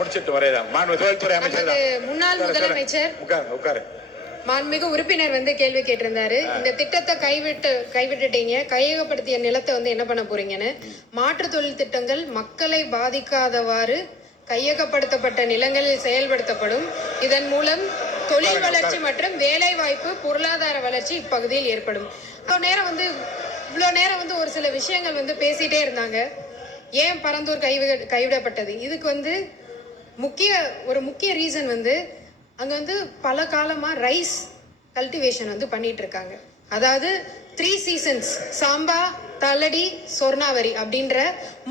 முடிச்சிட்டு வரேன். தொழில்துறை அமைச்சர் முன்னாள் முதலமைச்சர் உட்காரு மாண்புமிகு உறுப்பினர் வந்து கேள்வி கேட்டிருந்தாரு. இந்த திட்டத்தை கைவிட்டுட்டீங்க, கையகப்படுத்திய நிலத்தை வந்து என்ன பண்ண போறீங்கன்னு. மாற்று தொழில் திட்டங்கள் மக்களை பாதிக்காதவாறு கையகப்படுத்தப்பட்ட நிலங்களில் செயல்படுத்தப்படும். இதன் மூலம் தொழில் வளர்ச்சி மற்றும் வேலை வாய்ப்பு, பொருளாதார வளர்ச்சி இப்பகுதியில் ஏற்படும். இவ்வளோ நேரம் வந்து ஒரு சில விஷயங்கள் வந்து பேசிட்டே இருந்தாங்க. ஏன் பரந்தூர் கைவிடப்பட்டது? இதுக்கு வந்து முக்கிய ரீசன் வந்து அங்கே வந்து பல காலமாக ரைஸ் கல்டிவேஷன் வந்து பண்ணிட்டு இருக்காங்க. அதாவது 3 சீசன்ஸ், சாம்பா, தலடி, சொர்ணாவரி அப்படின்ற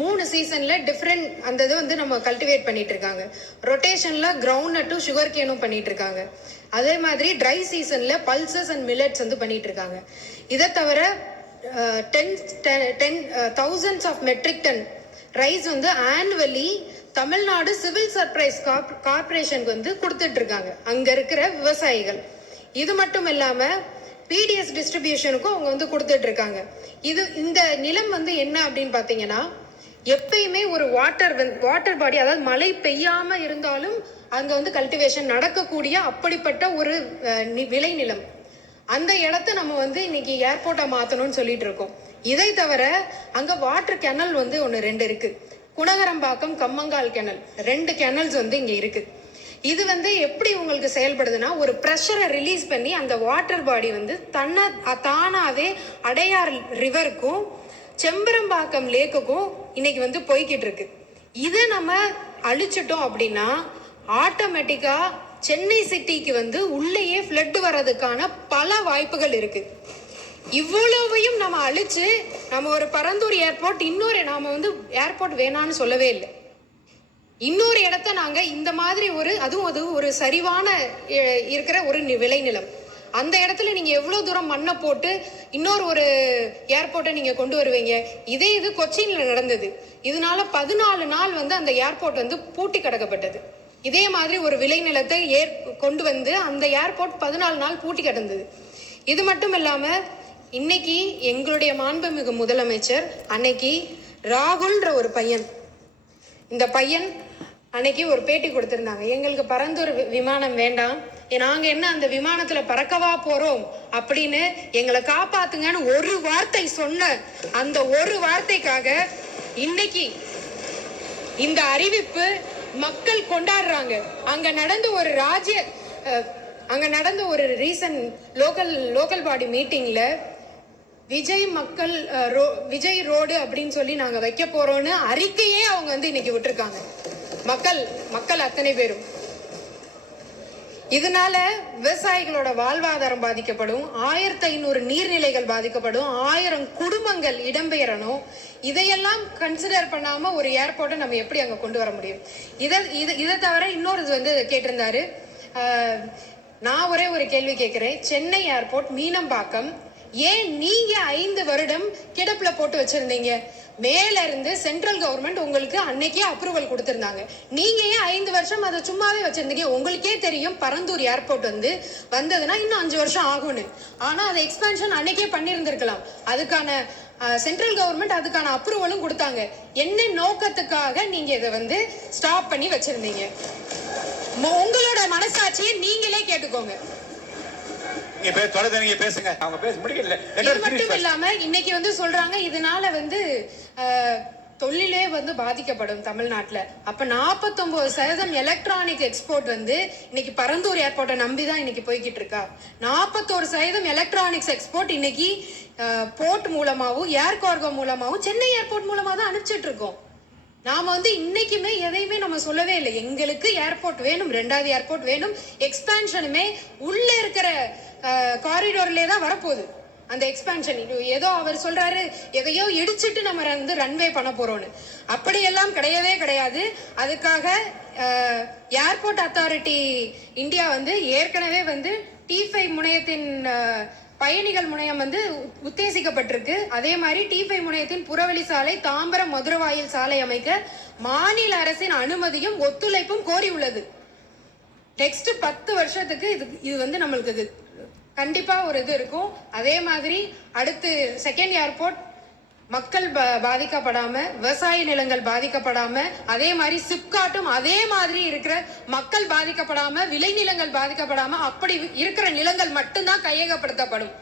3 சீசன்ல டிஃப்ரெண்ட் அந்த இது வந்து நம்ம கல்டிவேட் பண்ணிட்டு இருக்காங்க. ரொட்டேஷன்ல கிரவுண்ட் நட்டும் சுகர் கேனும் பண்ணிட்டு இருக்காங்க. அதே மாதிரி ட்ரை சீசன்ல பல்சஸ் அண்ட் மில்லட்ஸ் வந்து பண்ணிட்டு இருக்காங்க. இதை தவிர thousands of metric ton rice வந்து ஆனுவலி தமிழ்நாடு சிவில் சர்ப்ரைஸ் கார்பரேஷனுக்கு வந்து கொடுத்துட்டு இருக்காங்க அங்க இருக்கிற விவசாயிகள். இது மட்டும் இல்லாம பிடிஎஸ் டிஸ்ட்ரிபியூஷனுக்கும் அவங்க வந்து கொடுத்துட்டு இருக்காங்க. இந்த நிலம் வந்து என்ன அப்படின்னு பாத்தீங்கன்னா, எப்பயுமே ஒரு வாட்டர் பாடி, அதாவது மழை பெய்யாம இருந்தாலும் அங்க வந்து கல்டிவேஷன் நடக்கக்கூடிய அப்படிப்பட்ட ஒரு விளை நிலம். அந்த இடத்த நம்ம வந்து இன்னைக்கு ஏர்போர்ட்டா மாத்தணும்னு சொல்லிட்டு இருக்கோம். இதை தவிர அங்க வாட்டர் கெனல் வந்து 2 இருக்கு. குணகரம்பாக்கம், கம்மங்கால் கெனல், 2 கெனல்ஸ் வந்து இங்க இருக்கு. இது வந்து எப்படி உங்களுக்கு செயல்படுதுன்னா, ஒரு ப்ரெஷரை ரிலீஸ் பண்ணி அந்த வாட்டர் பாடி வந்து தானாவே அடையார் ரிவருக்கும் செம்பரம்பாக்கம் லேக்குக்கும் இன்னைக்கு வந்து போய்கிட்டு இருக்கு. இதை நம்ம அழிச்சிட்டோம் அப்படின்னா ஆட்டோமேட்டிக்கா சென்னை சிட்டிக்கு வந்து உள்ளேயே ஃப்ளட் வர்றதுக்கான பல வாய்ப்புகள் இருக்கு. இவ்வளவையும் நம்ம அழிச்சு நம்ம ஒரு பரந்தூர் ஏர்போர்ட், நாம வந்து ஏர்போர்ட் வேணான்னு சொல்லவே இல்லை. இன்னொரு இடத்த நாங்க இந்த மாதிரி அது ஒரு சரிவான இருக்கிற ஒரு விளைநிலம், அந்த இடத்துல நீங்க எவ்வளவு தூரம் மண்ணை போட்டு ஒரு ஏர்போர்ட்டை நீங்க கொண்டு வருவீங்க? இது கொச்சின்ல நடந்தது. இதனால 14 நாள் வந்து அந்த ஏர்போர்ட் வந்து பூட்டி கிடக்கப்பட்டது. இதே மாதிரி ஒரு விளைநிலத்தை கொண்டு வந்து அந்த ஏர்போர்ட் 14 நாள் பூட்டி கிடந்தது. இது மட்டும் இல்லாம இன்னைக்கு எங்களுடைய மாண்புமிகு முதலமைச்சர் அன்னைக்கு ராகுல்ன்ற ஒரு பையன், இந்த பையன் அன்னைக்கு ஒரு பேட்டி கொடுத்திருந்தாங்க. எங்களுக்கு பரந்தூர் விமானம் வேண்டாம், நாங்க என்ன அந்த விமானத்துல பறக்கவா போறோம் அப்படின்னு எங்களை காப்பாத்துங்கன்னு ஒரு வார்த்தை சொன்ன அந்த ஒரு வார்த்தைக்காக இன்னைக்கு இந்த அறிவிப்பு மக்கள் கொண்டாடுறாங்க. அங்க நடந்த ஒரு ரீசன்ட் லோக்கல் பாடி மீட்டிங்ல விஜய் ரோடு அப்படின்னு சொல்லி நாங்க வைக்க போறோம்னு அறிக்கையே அவங்க வந்து இன்னைக்கு விட்டுருக்காங்க. மக்கள் அத்தனை பேரும். இதனால விவசாயிகளோட வாழ்வாதாரம் பாதிக்கப்படும், 1500 நீர்நிலைகள் பாதிக்கப்படும், 1000 குடும்பங்கள் இடம்பெயரணும். இதையெல்லாம் கன்சிடர் பண்ணாம ஒரு ஏர்போர்ட்டை நம்ம எப்படி அங்க கொண்டு வர முடியும்? இதை தவிர இன்னொரு வந்து கேட்டிருந்தாரு. நான் ஒரே ஒரு கேள்வி கேட்கிறேன். சென்னை ஏர்போர்ட் மீனம்பாக்கம் ஏன் நீங்க 5 வருடம் கிடப்புல போட்டு வச்சிருந்தீங்க? மேல இருந்து சென்ட்ரல் கவர்மெண்ட் உங்களுக்கு அன்னைக்கே அப்ரூவல் கொடுத்திருந்தாங்க. நீங்க ஏன் 5 வருஷம் அதை சும்மாவே வச்சிருந்தீங்க? உங்களுக்கே தெரியும் பரந்தூர் ஏர்போர்ட் வந்து வந்ததுன்னா இன்னும் 5 வருஷம் ஆகும்னு. ஆனா அதை எக்ஸ்பேன்ஷன் அன்னைக்கே பண்ணியிருந்திருக்கலாம். அதுக்கான சென்ட்ரல் கவர்மெண்ட் அதுக்கான அப்ரூவலும் கொடுத்தாங்க. என்ன நோக்கத்துக்காக நீங்க இதை வந்து ஸ்டாப் பண்ணி வச்சிருந்தீங்க? உங்களோட மனசாட்சியை நீங்களே கேட்டுக்கோங்க. பேசுங்க. அவங்க பேச முடியல. இது மட்டும் இல்லாம இன்னைக்கு வந்து சொல்றாங்க இதனால வந்து தொழிலே வந்து பாதிக்கப்படும் தமிழ்நாட்டுல. அப்ப 49% எலக்ட்ரானிக் எக்ஸ்போர்ட் வந்து இன்னைக்கு பரந்தூர் ஏர்போர்ட்டை நம்பிதான் இன்னைக்கு போய்கிட்டு இருக்கா. 41% எலக்ட்ரானிக்ஸ் எக்ஸ்போர்ட் இன்னைக்கு போர்ட் மூலமாவும் ஏர் கார்கோ மூலமாவும் சென்னை ஏர்போர்ட் மூலமா தான் அனுப்பிச்சிட்டு இருக்கோம். நாம வந்து இன்னைக்குமே எதையுமே நம்ம சொல்லவே இல்லை. எங்களுக்கு ஏர்போர்ட் வேணும், 2வது ஏர்போர்ட் வேணும். எக்ஸ்பான்ஷனுமே உள்ள இருக்கிற காரிடோர்லயே தான் வரப்போகுது. அந்த எக்ஸ்பான்ஷன் ஏதோ அவர் சொல்றாரு எதையோ இடிச்சிட்டு நம்ம வந்து ரன்வே பண்ண போறோம்னு. அப்படியெல்லாம் கிடையவே கிடையாது. அதுக்காக ஏர்போர்ட் அத்தாரிட்டி இந்தியா வந்து ஏற்கனவே வந்து T5 முனையத்தின் பயணிகள் முனையம் வந்து உத்தேசிக்கப்பட்டிருக்கு. அதே மாதிரி T5 முனையத்தின் புறவழி சாலை, தாம்பரம் மதுரவாயில் சாலை அமைக்க மாநில அரசின் அனுமதியும் ஒத்துழைப்பும் கோரி உள்ளது. நெக்ஸ்ட் 10 வருஷத்துக்கு இது வந்து நம்மளுக்கு கண்டிப்பா ஒரு இது இருக்கும். அதே மாதிரி அடுத்து செகண்ட் ஏர்போர்ட் மக்கள் பாதிக்கப்படாம, விவசாய நிலங்கள் பாதிக்கப்படாம, அதே மாதிரி சிப்காட்டும் அதே மாதிரி இருக்கிற மக்கள் பாதிக்கப்படாம, விளைநிலங்கள் பாதிக்கப்படாம அப்படி இருக்கிற நிலங்கள் மட்டும்தான் கையகப்படுத்தப்படும்.